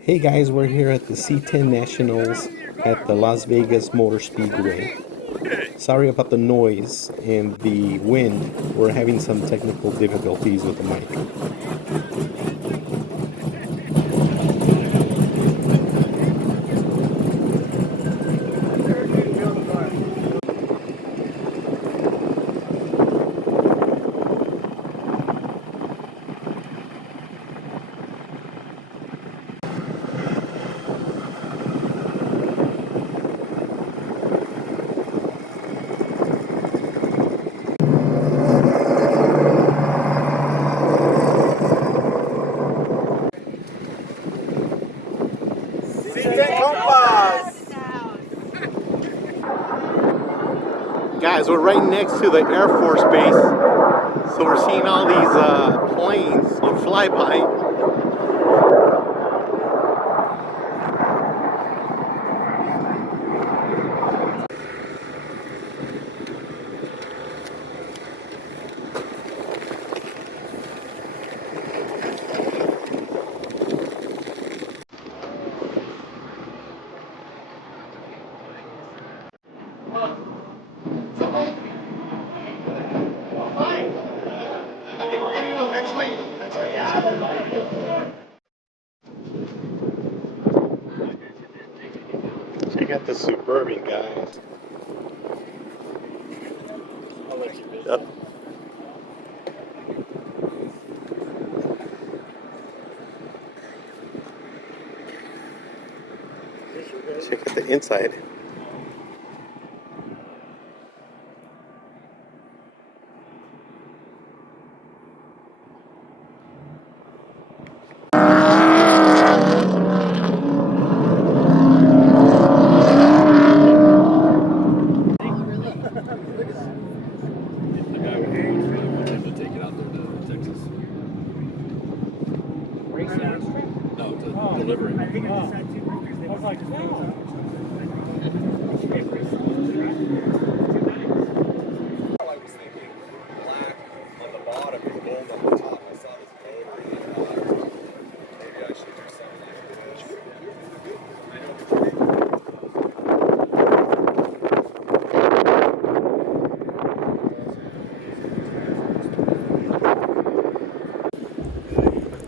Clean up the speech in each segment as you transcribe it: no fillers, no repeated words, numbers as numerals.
Hey guys, we're here at the C10 Nationals at the Las Vegas Motor Speedway. Sorry about the noise and the wind. We're having some technical difficulties with the mic. Guys, we're right next to the Air Force Base, so we're seeing all these planes on flyby. Check out the Suburban, guys. Yep. Check out the inside.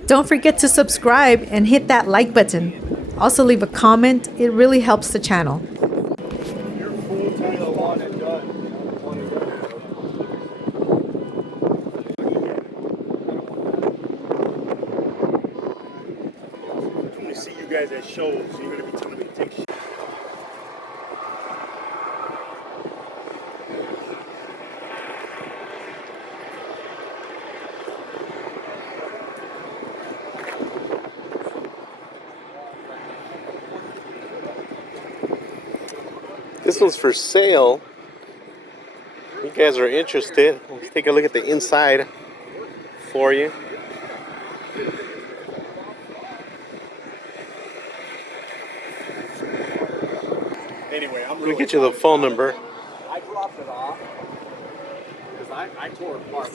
Don't forget to subscribe and hit that like button. Also leave a comment, it really helps the channel. When we see you guys at shows, you're going to be telling me to take shit. This one's for sale. If you guys are interested, let's take a look at the inside for you. Anyway, I'm Let me get you the phone number. I dropped it off because I tore it apart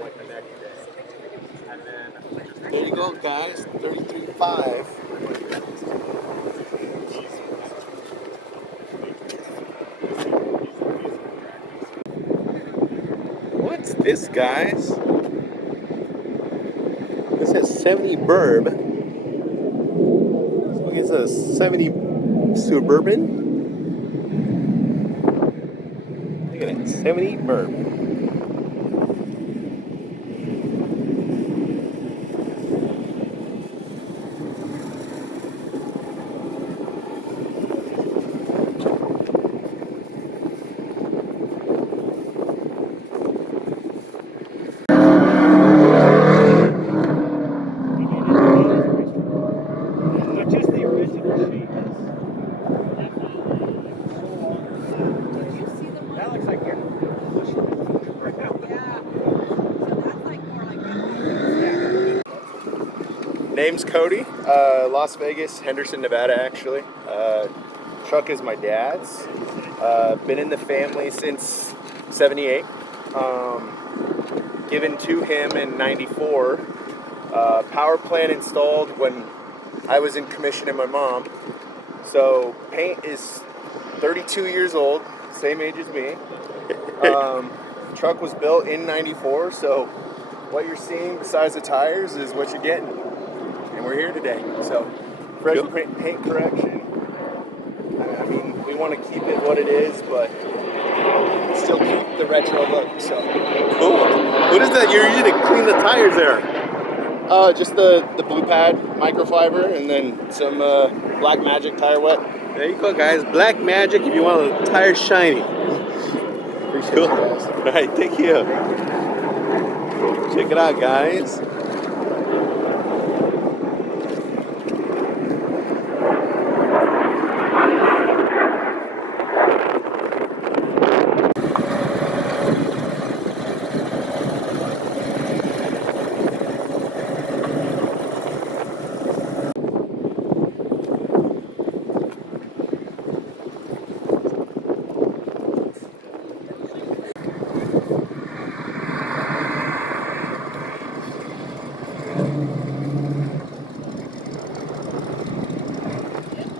like the next day. And then There you go, guys. 33.5. What's this, guys? This has 70 burb. So it's a 70 Suburban. Look at that, 70 burb. Name's Cody, Las Vegas, Henderson, Nevada, actually. Truck is my dad's. Been in the family since 78. Given to him in 94. Power plant installed when I was in commission and my mom. So paint is 32 years old, same age as me. Truck was built in 94, so what you're seeing besides the tires is what you're getting. And we're here today. So fresh paint correction. I mean, we want to keep it what it is, but still keep the retro look. So Cool. What is that you're using to clean the tires there? just the blue pad, microfiber, and then some Black Magic tire wet. There you go, guys. Black Magic if you want the tires shiny. Appreciate Cool. you guys. All right, thank you. Check it out, guys.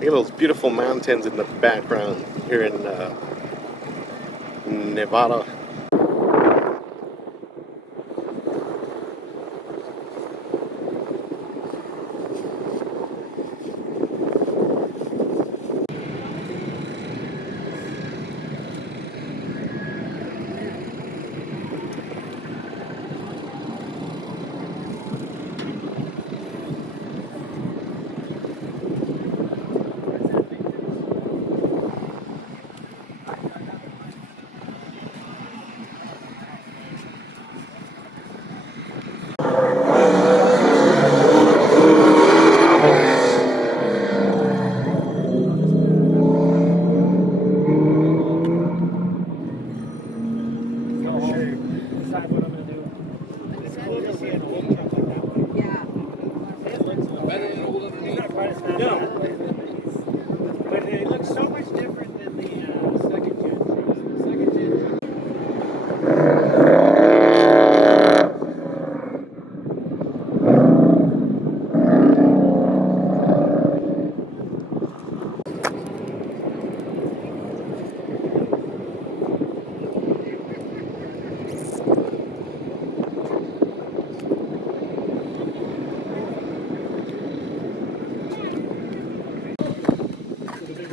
Look at those beautiful mountains in the background here in Nevada.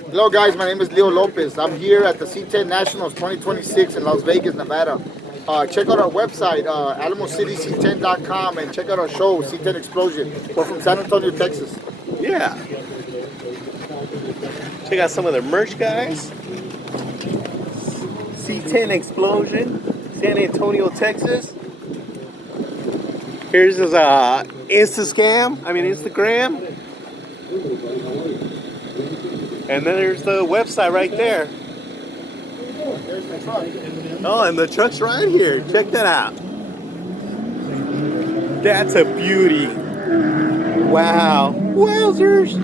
Hello guys, my name is Leo Lopez. I'm here at the C10 Nationals 2026 in Las Vegas, Nevada. Check out our website, AlamoCityC10.com, and check out our show, C10 Explosion. We're from San Antonio, Texas. Yeah. Check out some of their merch, guys. C10 Explosion, San Antonio, Texas. Here's his Instagram. And then there's the website right there. There's the truck. Oh, and the truck's right here. Check that out. That's a beauty. Wow. Wowzers.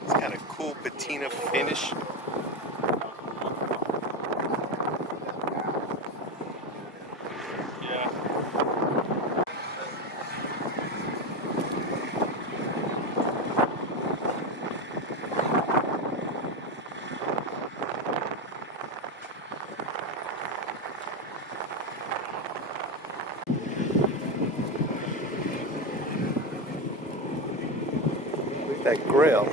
It's kind of cool patina finish. Look at that grill.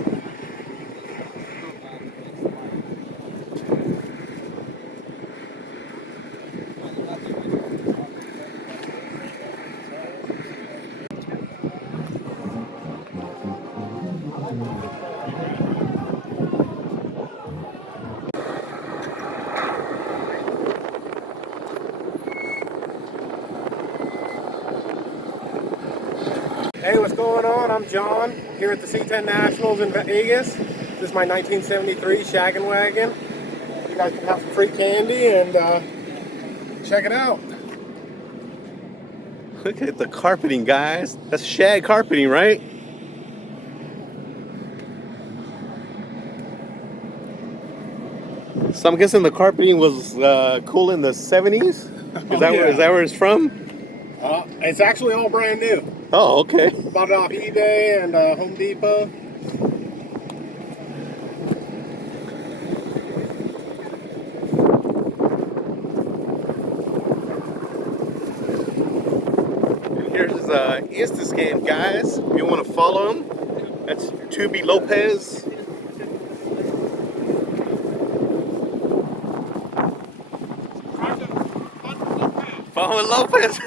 Hey, what's going on? I'm John, here at the C10 Nationals in Vegas. This is my 1973 Shaggin' Wagon. You guys can have some free candy and check it out. Look at the carpeting, guys. That's shag carpeting, right? So I'm guessing the carpeting was cool in the 70s? Is that where it's from? It's actually all brand new. Oh, okay. Bought it off eBay and Home Depot. Here's his Instascan, guys. If you want to follow him, that's Funwithlopez. Funwithlopez.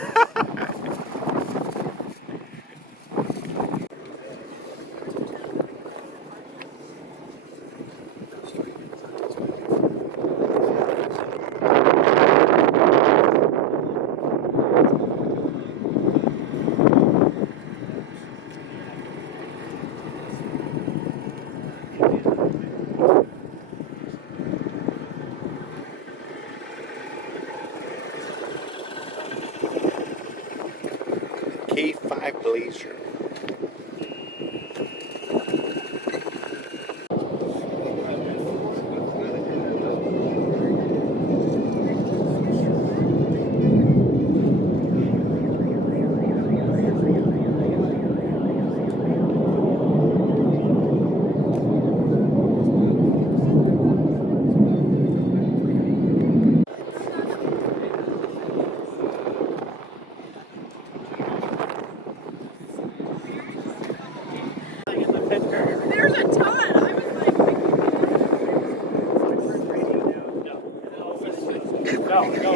K5 Blazer. There's a ton. I was like,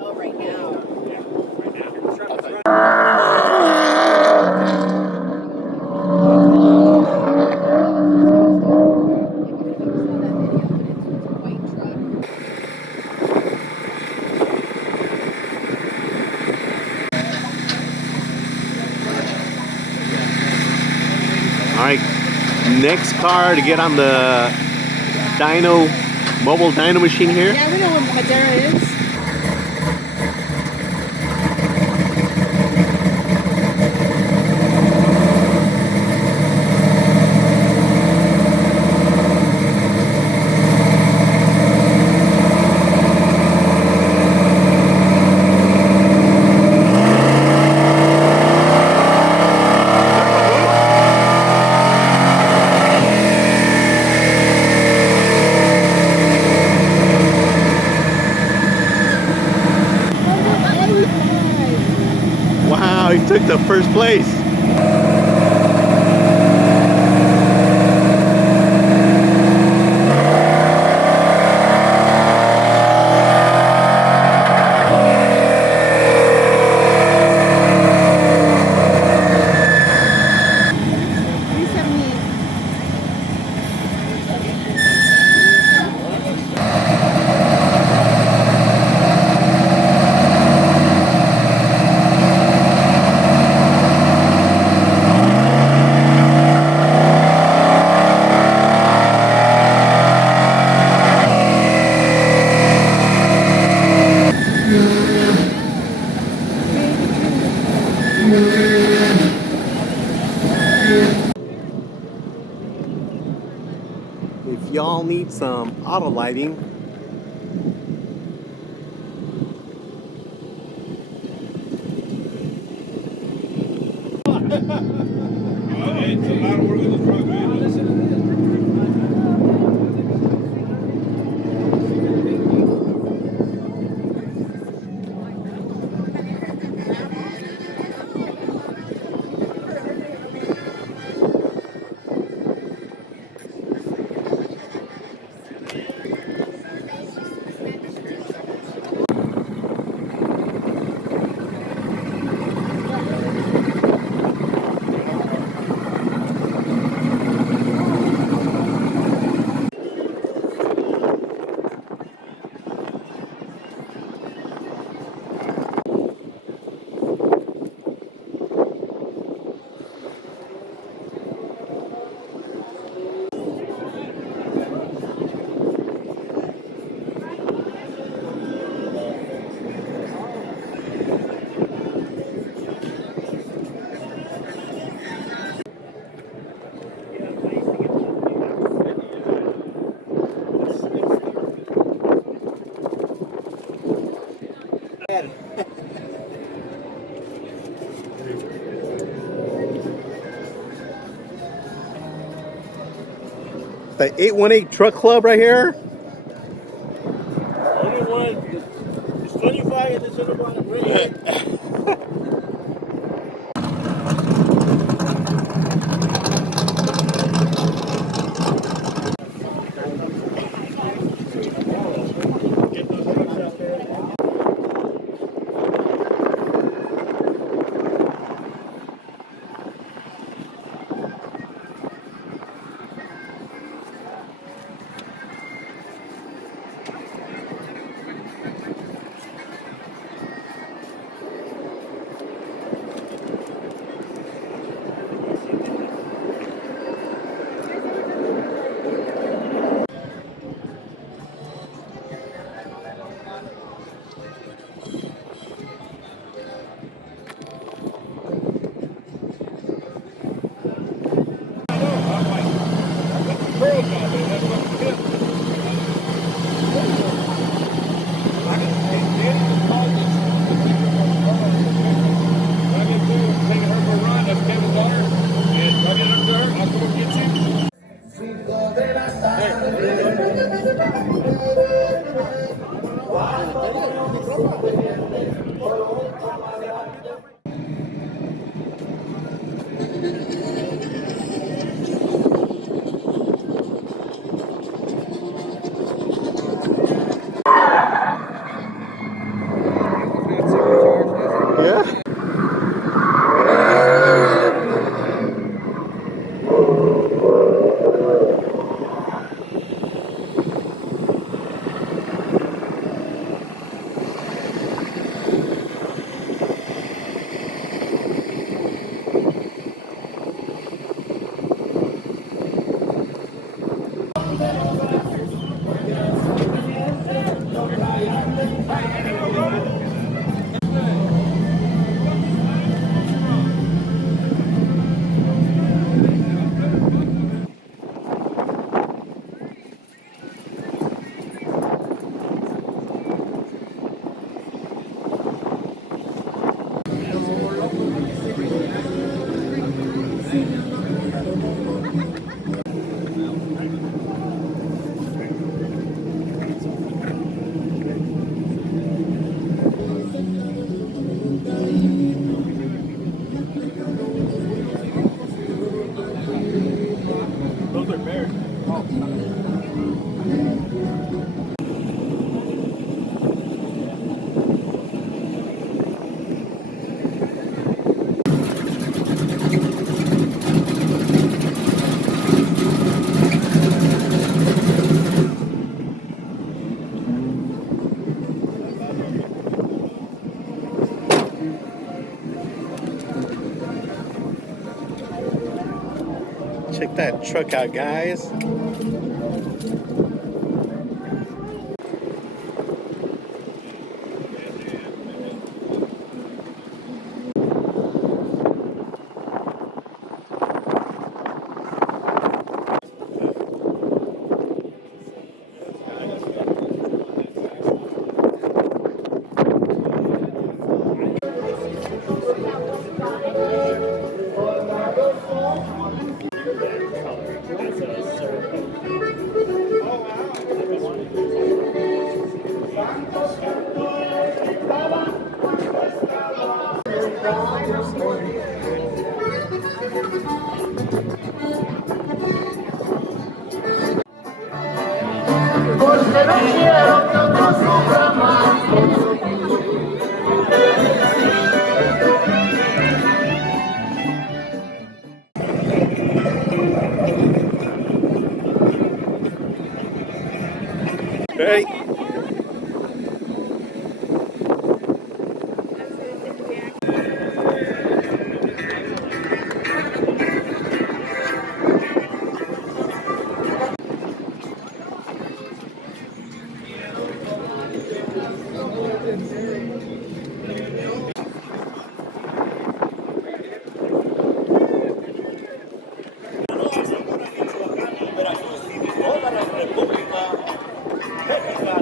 oh, right now. All right, next car to get on the dyno, mobile dyno machine here. Yeah, we know what Madeira is. Wow, he took the first place. If y'all need some auto lighting, the 818 Truck Club right here. Only one. It's 25 and it's on the bottom. Right here. Yeah. Check that truck out, guys. Hey. Toda la República Mexicana.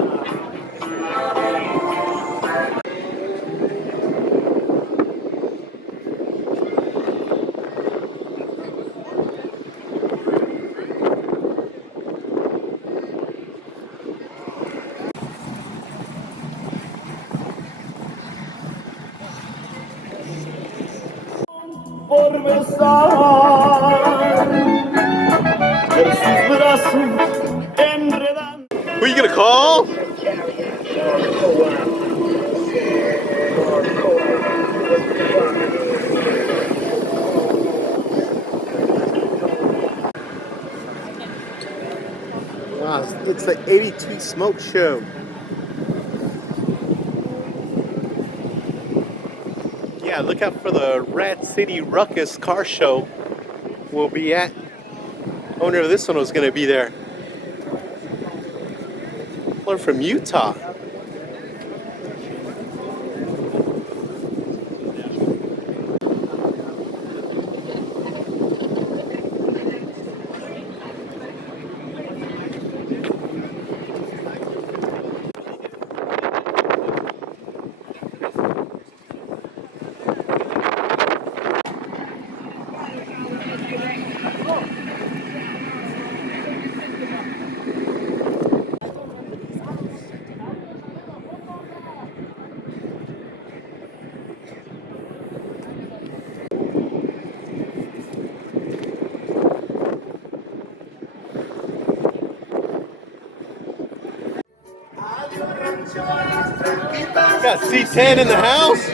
Who are you gonna call? Wow, it's the 82 Smoke Show. Yeah, look out for the Rat City Ruckus car show we'll be at. Owner of this one was gonna be there. One from Utah. Got C10 in the house.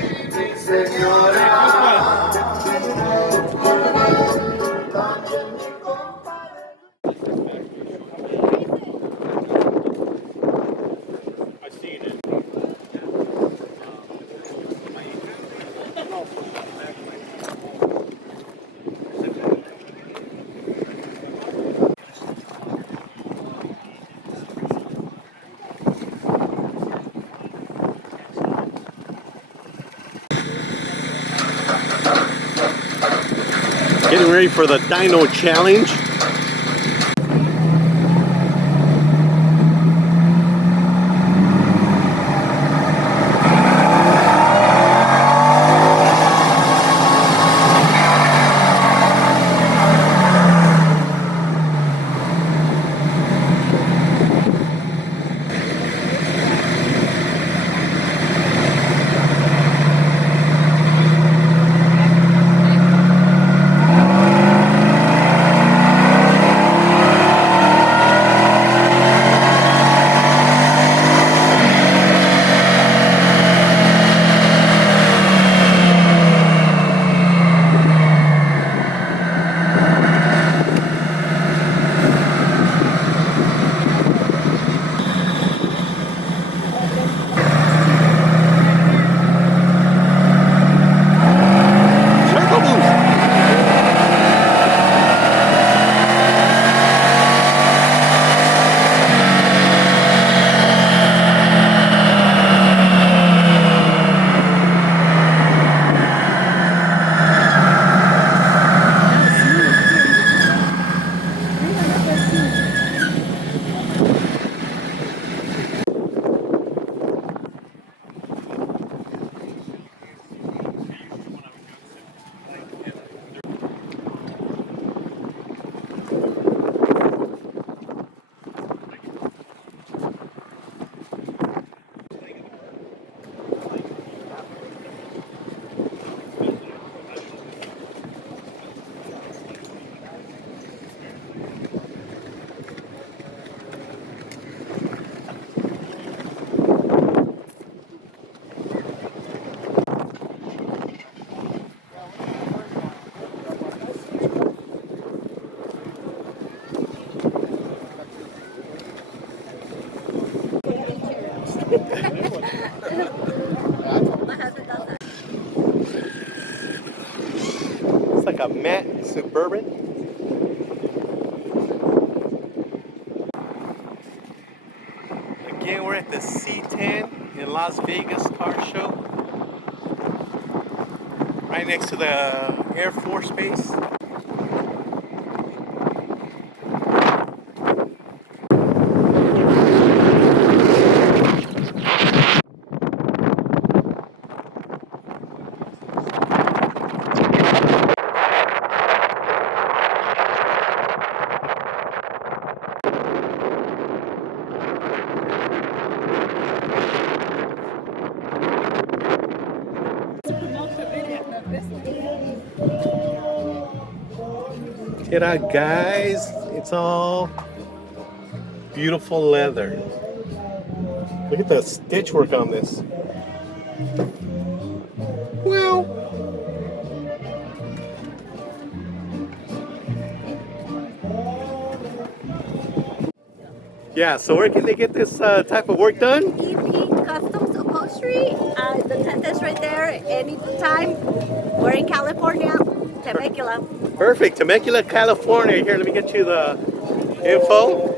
Getting ready for the Dyno challenge. It's like a matte Suburban. Again, we're at the C10 in Las Vegas car show. Right next to the Air Force Base. Check it out, guys. It's all beautiful leather. Look at the stitch work on this. Well, yeah, so where can they get this type of work done? EP Customs Upholstery. The tent is right there. Anytime. We're in California, Temecula. Perfect. Temecula, California. Here, let me get you the info.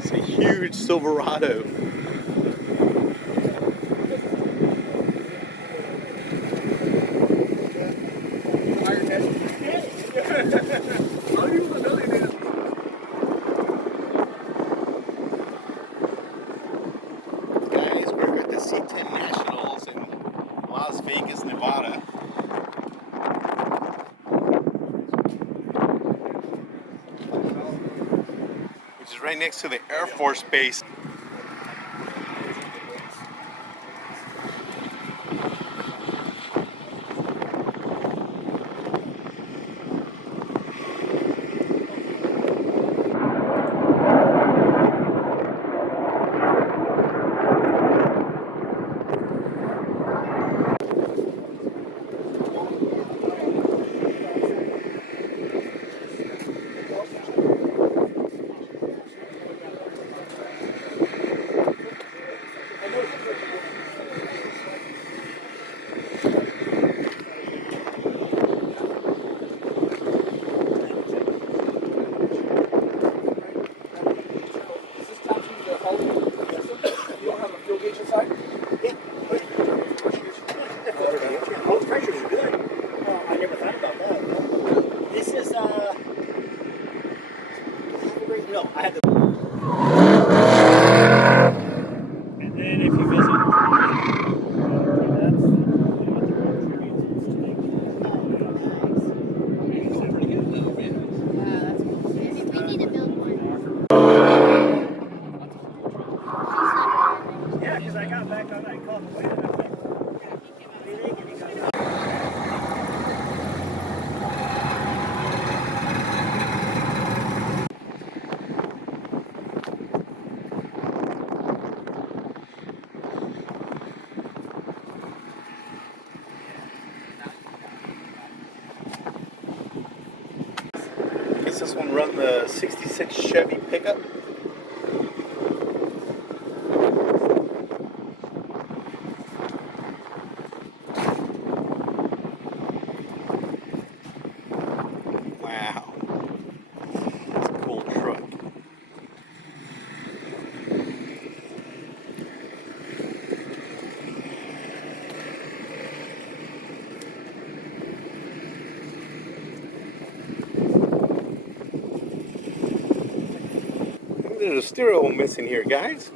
It's a huge Silverado. Guys, we're at the C10 Nationals in Las Vegas, Nevada. Which is right next to the Air Force Base. Guess this one run the 66 Chevy pickup. Wow. It's a cool truck. There's a stereo missing here, guys.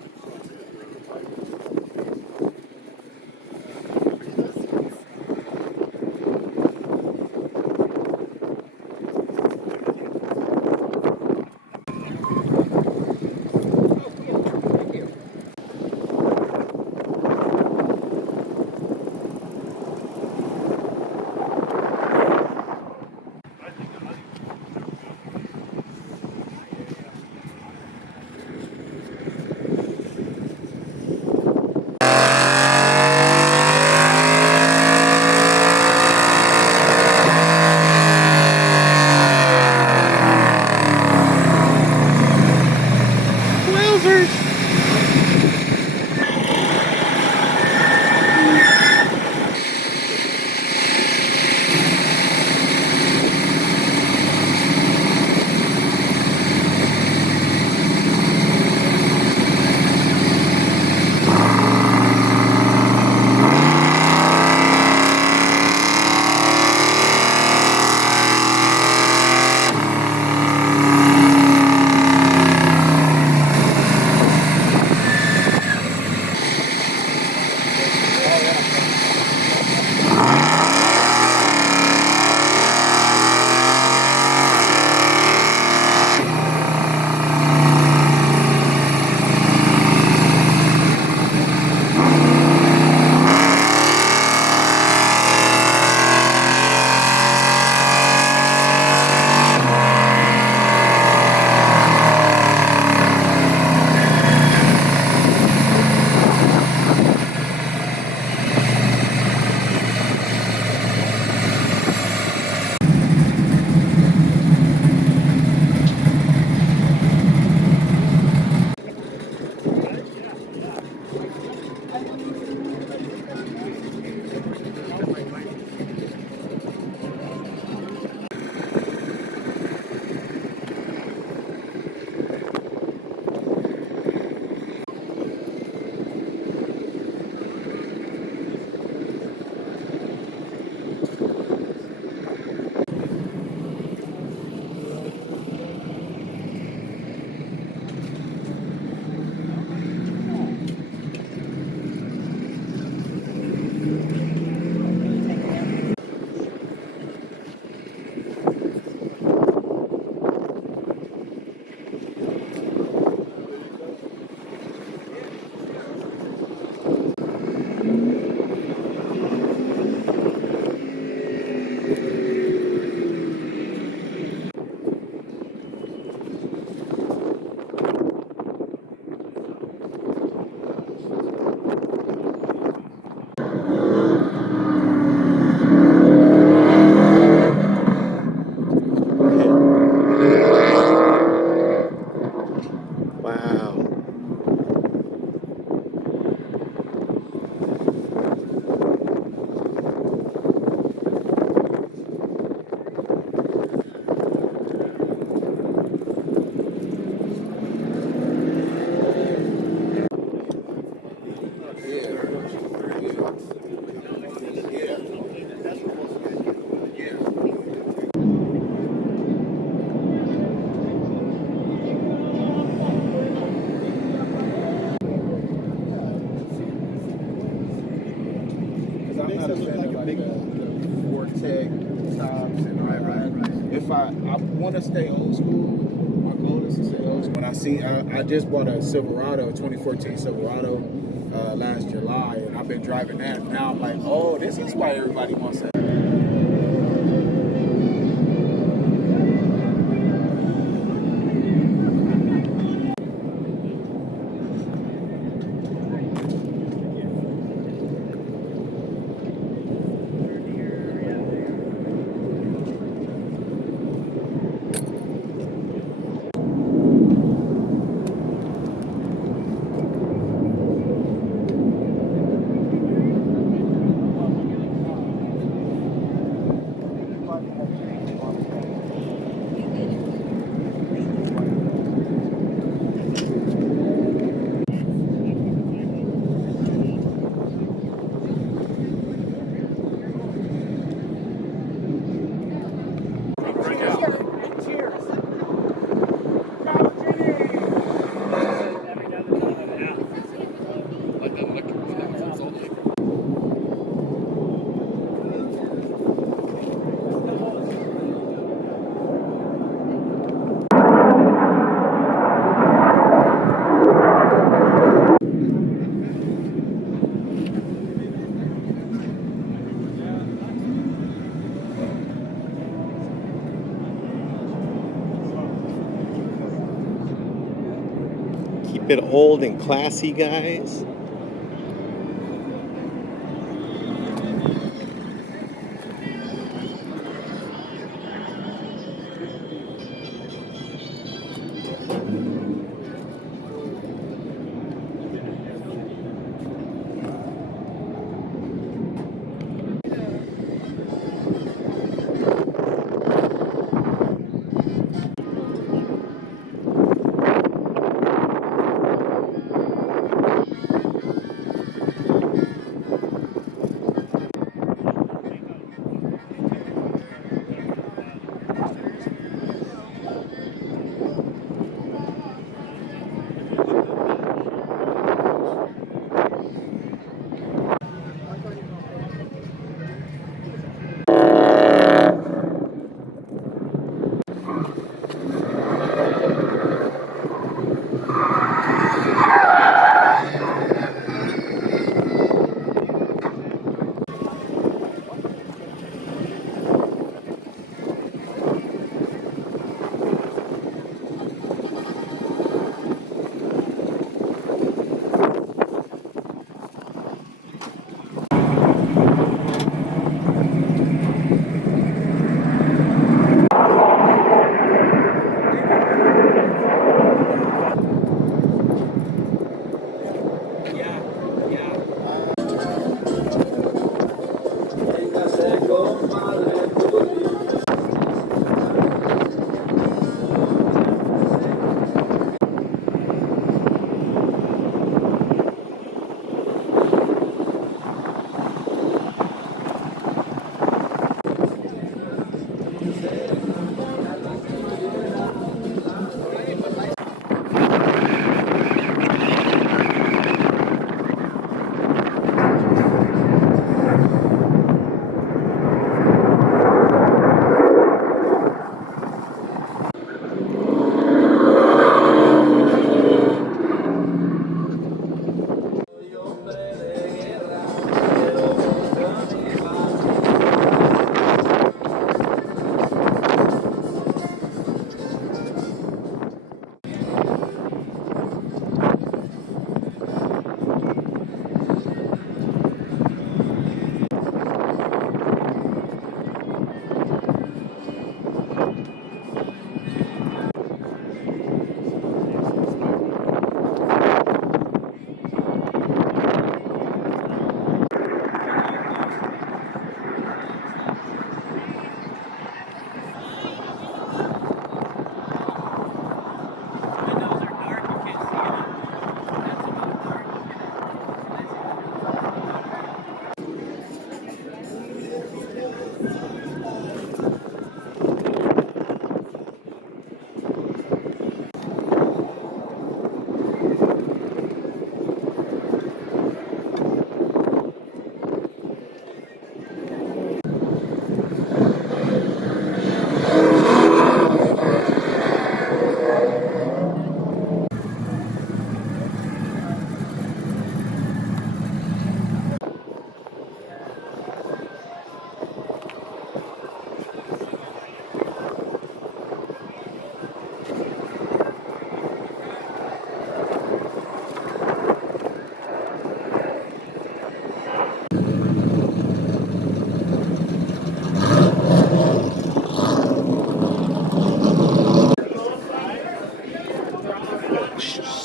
I want to stay old school. My goal is to stay old school. When I just bought a Silverado, a 2014 Silverado last July, and I've been driving that. Now I'm like, oh, this is why everybody wants that. Keep it old and classy, guys.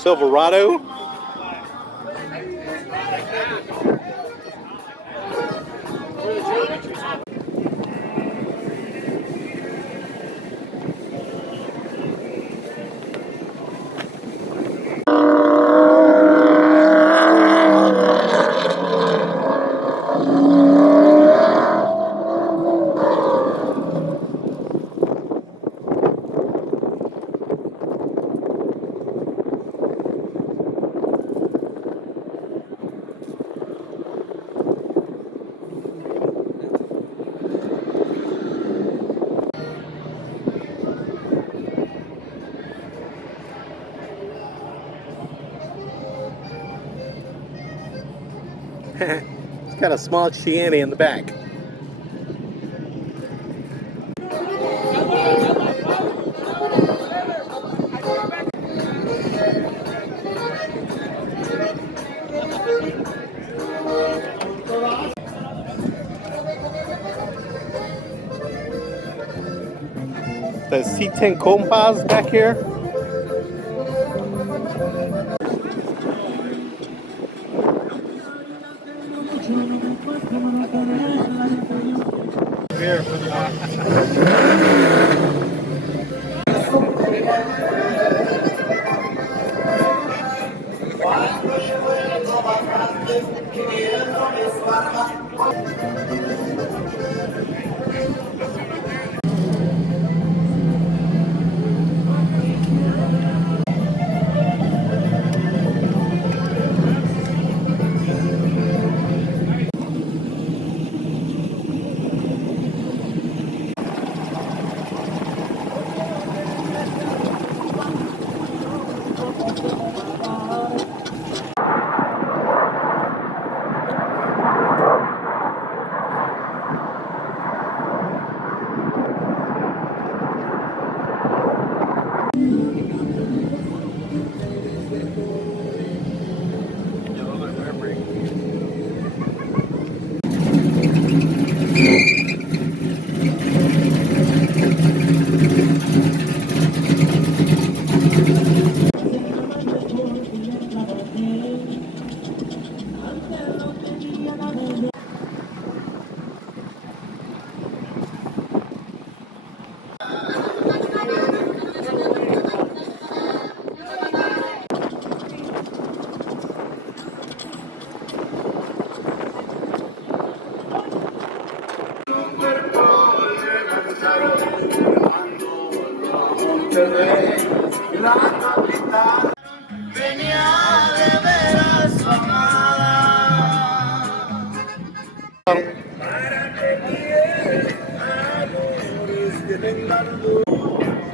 Silverado. It's got a small Chianti in the back. The C10 Compass back here.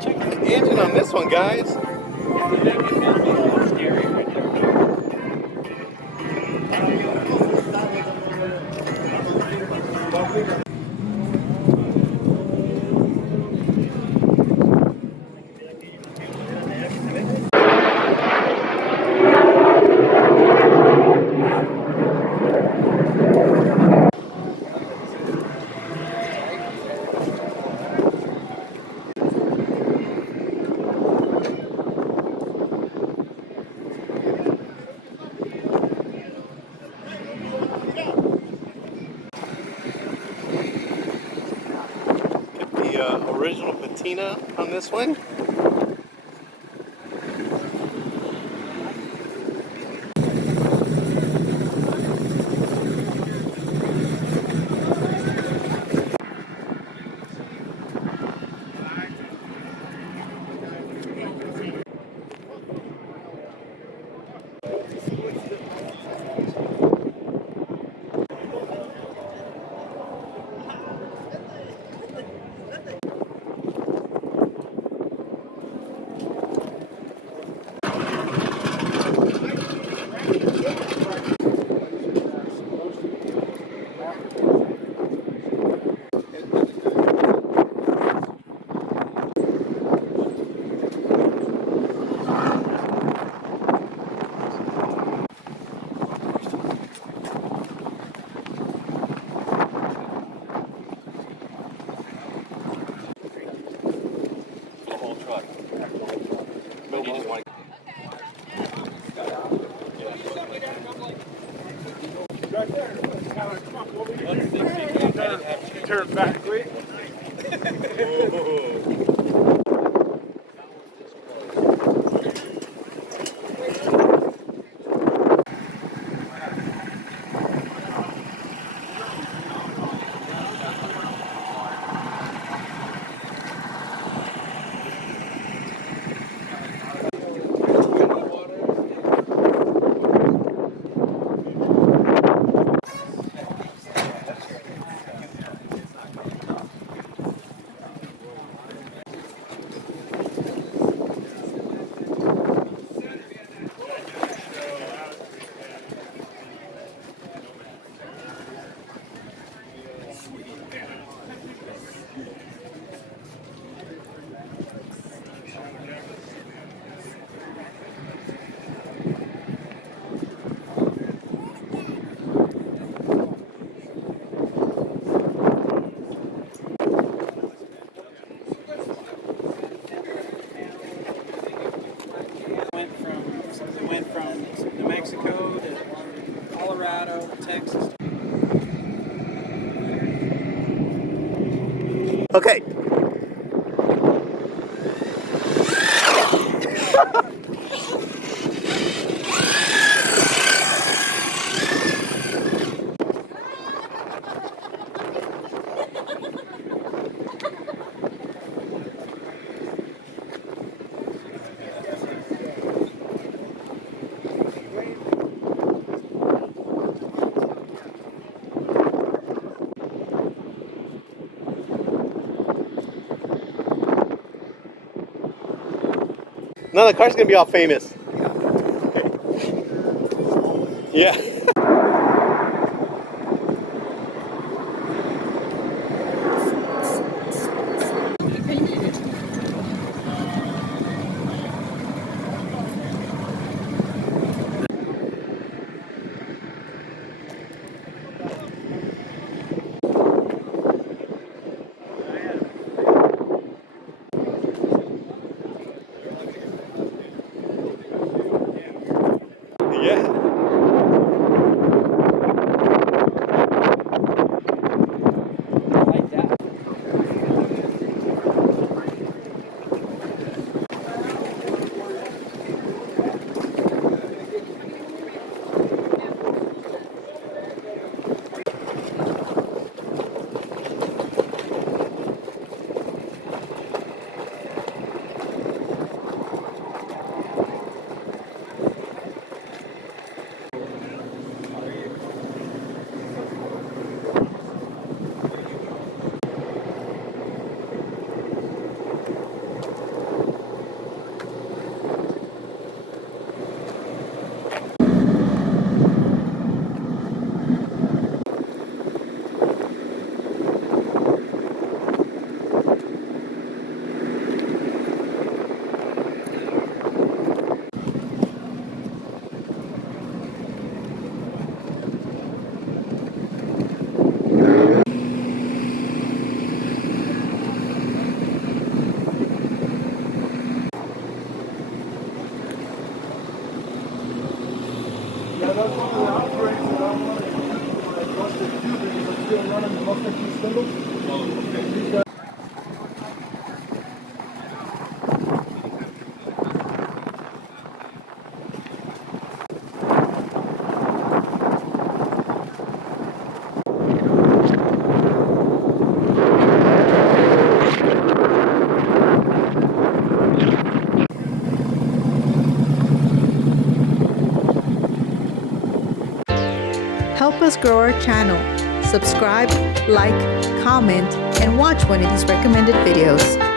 Check the engine on this one, guys. The original patina on this one. Turn back, quick. Went from New Mexico to Colorado, Texas. Okay. Now the car's gonna be all famous. Yeah. Yeah. Help us grow our channel. Subscribe, like, comment, and watch one of these recommended videos.